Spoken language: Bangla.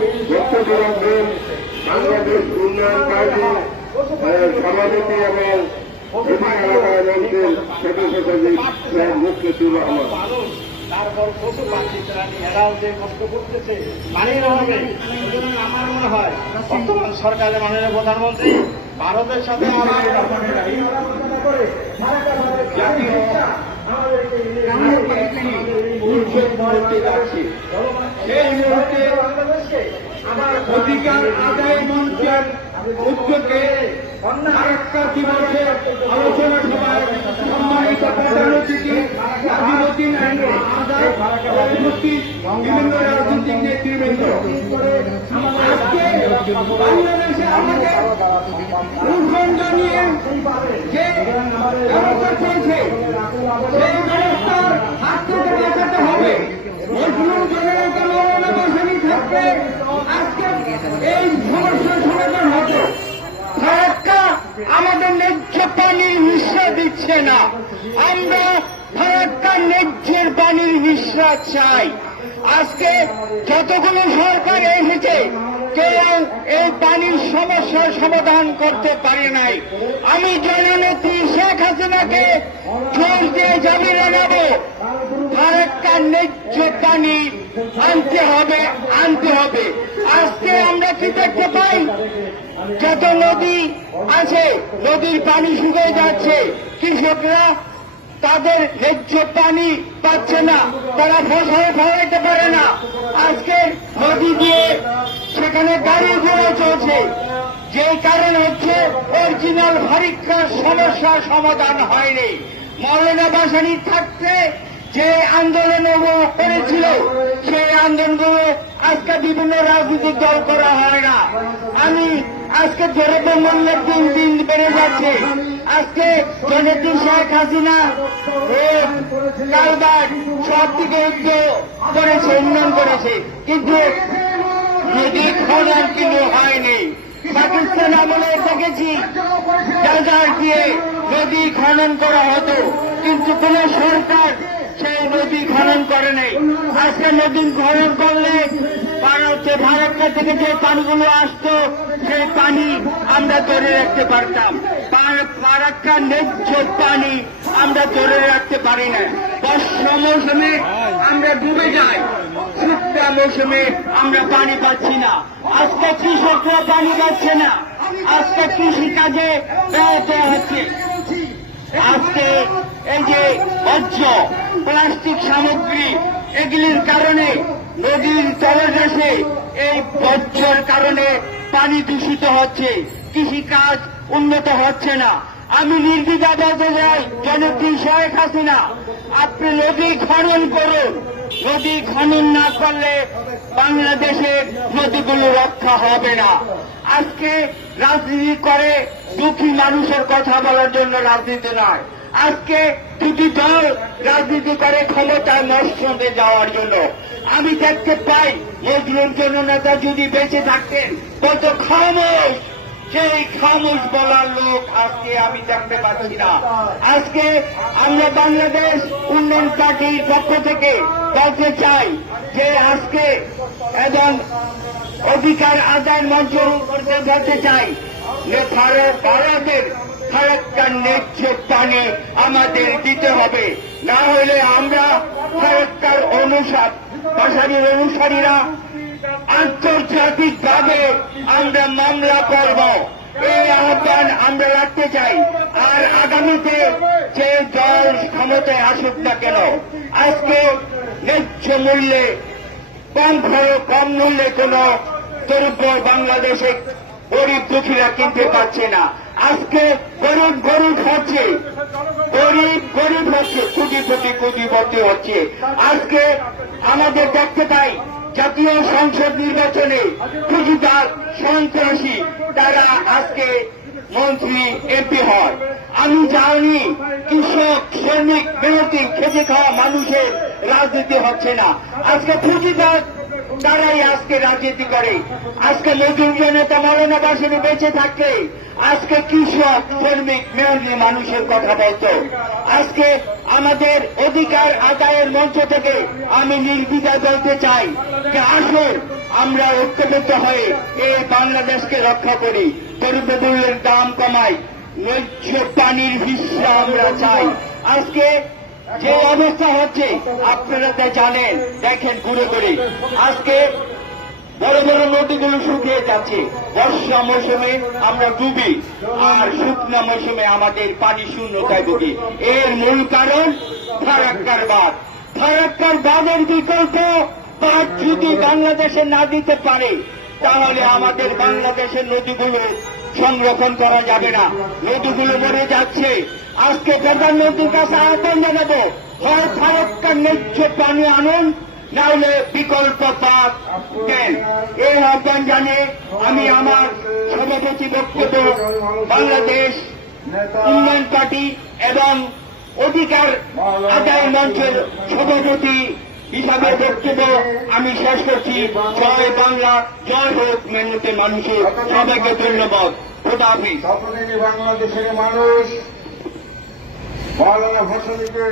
বক্তব্য বাংলাদেশ উন্নয়ন পার্টি সভাপতি এবং অধিকার আদায় মঞ্চের সদস্য সচিব মুফতিউর রহমান। তারপর পশু পাখি প্রাণী এরাও যে কষ্ট করতেছে পানির অভাবে। সুতরাং আমার মনে হয় বর্তমান সরকারের মাননীয় প্রধানমন্ত্রী ভারতের সাথে সেই মুহূর্তে অধিকার আদায় মঞ্চের উদ্যোগে আরেকটা দিবসে আলোচনা সভায় সম্মানিত প্রধান অতিথি নাজিমুদ্দিন আজাদ উপস্থিত বিভিন্ন রাজনৈতিক নেতৃবৃন্দ। আজকে বাংলাদেশে আমাদের ভূখণ্ড নিয়ে যে ব্যবস্থা চলছে সেই ব্যবস্থার হাত থেকে বাঁচাতে হবে। মজলুম জনগণকে মৌলানা ভাসানী থাকবে আজকে এই সমস্যার সমাধান হতো। ফারাক্কা আমাদের ন্যায্য পানির হিস্সা দিচ্ছে না। আমরা ফারাক্কার ন্যায্যের পানির হিস্সা চাই। আজকে যতগুলো সরকার এসেছে কেউ এই পানির সমস্যার সমাধান করতে পারে নাই। আমি জননেত্রী শেখ হাসিনাকে জোর দিয়ে জামিন লাগাবো, ফারাক্কার ন্যায্য পানি আনতে হবে। আজকে আমরা কি দেখতে পাই, যত নদী আছে নদীর পানি শুকিয়ে যাচ্ছে, কৃষকরা তাদের ন্যায্য পানি পাচ্ছে না, তারা ফসল ফলাইতে পারে না। আজকে নদী দিয়ে সেখানে গাড়ি ঘোড়া চলছে, যে কারণ হচ্ছে অরিজিনাল ফারাক্কার সমস্যার সমাধান হয়নি। মৌলানা ভাসানী থাকতে যে আন্দোলনগুলো করেছিল সেই আন্দোলনগুলো আজকে বিভিন্ন রাজনৈতিক দল করা হয় না। আমি আজকে দ্রব্যমূল্যের দিন দিন বেড়ে যাচ্ছে। আজকে জননেত্রী শেখ হাসিনা কালবার সব দিকে করেছে, উন্নয়ন করেছে, কিন্তু নদী খনন কিন্তু হয়নি। পাকিস্তান আমলে দেখেছি ডেজার দিয়ে নদী খনন করা হতো, কিন্তু কোন সরকার সেই নদী খনন করে নেই। আজকে নদী খনন করলে ফারাক্কা থেকে যে পানিগুলো আসতো সেই পানি আমরা ধরে রাখতে পারতাম। ফারাক্কার ন্যায্য পানি আমরা ধরে রাখতে পারি না। বর্ষা মৌসুমে আমরা ডুবে যাই, শীতটা মৌসুমে আমরা পানি পাচ্ছি না। আজকে কৃষকরা পানি পাচ্ছে না, আজকে কৃষিকাজে ব্যাহত হচ্ছে। আজকে এই যে বর্জ্য প্লাস্টিক সামগ্রী এগুলির কারণে নদীর তলদেশে এই বর্জ্যের কারণে পানি দূষিত হচ্ছে, কৃষিকাজ উন্নত হচ্ছে না। আমি নির্দ্বিধা বলতে চাই, জননেত্রী শেখ হাসিনা আপনি নদী খনন করুন। নদী খনন না করলে বাংলাদেশের নদীগুলো রক্ষা হবে না। আজকে রাজনীতি করে দুঃখী মানুষের কথা বলার জন্য রাজনীতি নয়। আজকে দুটি দল রাজনীতি করে ক্ষমতায় মসনদে যাওয়ার জন্য। আমি দেখতে পাই মজলুম জননেতা যদি বেঁচে থাকতেন কত খামোশ, সেই খামোশ বলার লোক আজকে আমি দেখতে পাচ্ছি না। আজকে আমরা বাংলাদেশ উন্নয়ন পার্টির পক্ষ থেকে বলতে চাই যে আজকে এবং অধিকার আদায় মঞ্চ করতে বলতে চাই যে ভারতের ফারাক্কার ন্যায্য পানি আমাদের দিতে হবে, না হলে আমরা ফারাক্কার ভাসানীর অনুসারীরা আন্তর্জাতিকভাবে আমরা মামলা করব। এই আহ্বান আমরা রাখতে চাই। আর আগামীতে যে দল ক্ষমতায় আসুক না কেন, আজকে ন্যায্য মূল্যে কম মূল্যে কোন দ্রব্য বাংলাদেশে গরিব দুঃখীরা কিনতে পারছে না। আজকে গরিব হচ্ছে, গরিব হচ্ছে, কোটিপতি হচ্ছে। আজকে আমাদের দেখতে পাই জাতীয় সংসদ নির্বাচনে খুঁজুদার সন্ত্রাসী তারা আজকে মন্ত্রী এমপি হয়। আমি জানি কৃষক শ্রমিক মেহনতি খেতে খাওয়া মানুষের রাজনীতি হচ্ছে না। আজকে খুঁজুদার তারাই আজকে রাজনীতি করে। আজকে মজলুম জনতা মৌলানা ভাসানী বেঁচে থাকে, আজকে কৃষক শ্রমিক মেহনতি মানুষের কথা বলতো। আজকে আমাদের অধিকার আদায়ের মঞ্চ থেকে আমি নির্দ্বিধায় বলতে চাই যে আসুন আমরা ঐক্যবদ্ধ হয়ে এই বাংলাদেশকে রক্ষা করি, দ্রব্যমূল্যের দাম কমাই, ন্যায্য পানির হিস্সা আমরা চাই। আজকে যে অবস্থা হচ্ছে আপনারা তা জানেন, দেখেন ঘুরে ঘুরে আজকে বড় বড় নদীগুলো শুকিয়ে যাচ্ছে। বর্ষা মৌসুমে আমরা ডুবি, আর শুকনা মৌসুমে আমাদের পানি শূন্যতায় ভুগি। এর মূল কারণ ফারাক্কার বাঁধ। ফারাক্কার বাঁধের বিকল্প বাঁধ যদি বাংলাদেশে না দিতে পারে, তাহলে আমাদের বাংলাদেশের নদীগুলো সংরক্ষণ করা যাবে না। নদীগুলো মরে যাচ্ছে। আজকে প্রধানমন্ত্রীর কাছে আহ্বান জানাবো, হয় ফারাক্কার ন্যায্য পানি আনুন, না হলে বিকল্প বাঁধ দেন। এই আহ্বান জানিয়ে আমি আমার সভাপতি বক্তব্য বাংলাদেশ উন্নয়ন পার্টি এবং অধিকার আদায় মঞ্চের সভাপতি হিসাবে বক্তব্য আমি শেষ করছি। জয় বাংলা, জয় হোক মেহনতের মানুষের। সবাইকে ধন্যবাদ। খোদা হাফেজ। বাংলাদেশের মানুষ মৌলানা ভাসানীকে